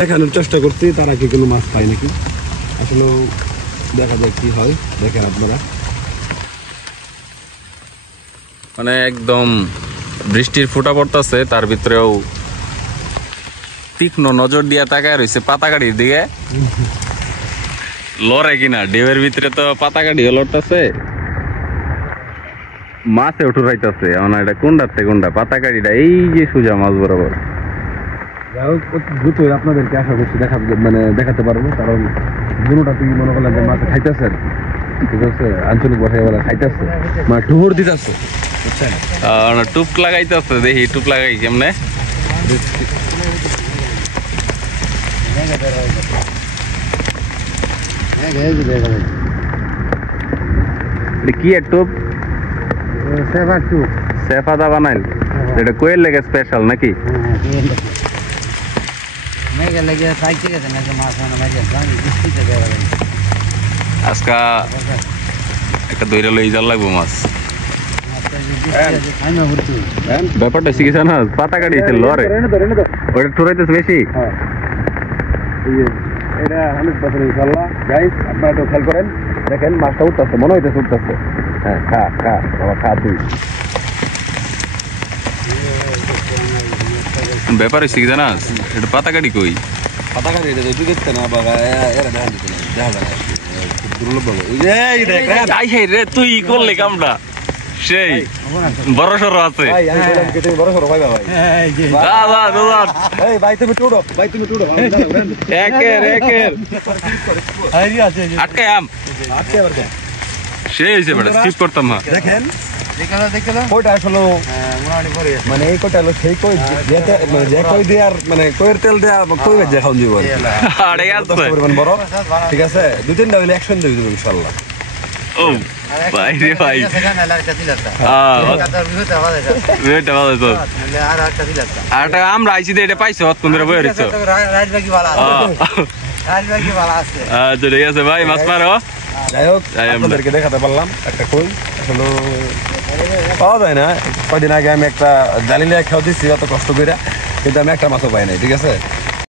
দেখানোর চেষ্টা করছি তারা কি কোনো মাছ পায় নাকি, আসলে দেখা যাক কি হয়। দেখেন আপনারা, মানে একদম বৃষ্টির ফোঁটা পড়তেছে, তার ভিতরেও তীক্ষ্ণ নজর দিয়া তাকায় রয়েছে পাতা গাড়ির দিকে। লড়ে কিনা ডেবের ভিতরে তো পাতা গাড়ি লড়তেছে, মাছে উঠু রাইতেছে। এটা কোনটার থেকে কোনটা পাতা গাড়িটা, এই যে সোজা মাছ বরাবর। দ্রুত আপনাদেরকে আশা করছি দেখাতে পারবো, কারণ দুটা তুই মনে করলেন যে মাছ খাইতেছেন, ঠিক আছে, আঞ্চলিক ভাষায় বলে খাইতেছে, মানে টুহুর দিতেছে, বুঝছেন? টুপ লাগাইতেছে, দেখি টুপ লাগাই কেমনে। কি এক টুপ? সেফাদা বানাইল, এটা কোয়েল লেগে স্পেশাল নাকি? আজকা একটা দইরা লই যার লাগবো মাছ। ব্যাপারটা শিখেছ না, পাতা কাটিয়েছে লরে, ওটা ঠোরাইতেছে বেশি। এটা 100% ইনশাআল্লাহ গাইস, আপনারা তো খেয়াল করেন, দেখেন মাছটা উঠতেছে, মনে হইতেছে উঠতেছে। হ্যাঁ, খা খা বাবা, খা তুই। ব্যাপার হচ্ছে কি জানাস, এটা পাতা কাটি কই? পাতা কাটি এটা তুই গেছে না বাবা, এরা দেখা দিতে না, দেখা যায় খুব দুর্লভ ভাবে। এই দেখ রে, তুই করলে কামটা সেই বড় সড়ো আছে। ভাই আমি বললাম কি তুমি বড় সরো ভাই ভাই। এই ভাই তুমি টুডো, ভাই তুমি টুডো, একের আটকে আম সেই হিসেবে স্কিপ করতাম। হ্যাঁ দেখেন কইটা আসলে মানে এই কইটা হলো সেই কই যেটা মানে যে কই দেয়ার মানে কইয়ের তেল দেয়া কই ভেজে খাওন জীবন। আরে আছে বড়, ঠিক আছে, দুই তিনটা হইলে অ্যাকশন দেব ইনশাআল্লাহ। ও ভাই রে ভাই, আরটা আমরা আইছি দে, এটা পাইছো কোন ধরে বই রইছো? আচ্ছা ঠিক আছে ভাই, মাছ মারো। যাই হোক, আপনাদেরকে দেখাতে পারলাম একটা কই আসলে পাওয়া যায় না। কয়দিন আগে আমি একটা জালিলিয়া খাওয়া দিচ্ছি অত কষ্ট করে, কিন্তু আমি একটা মাছও পাই নাই, ঠিক আছে।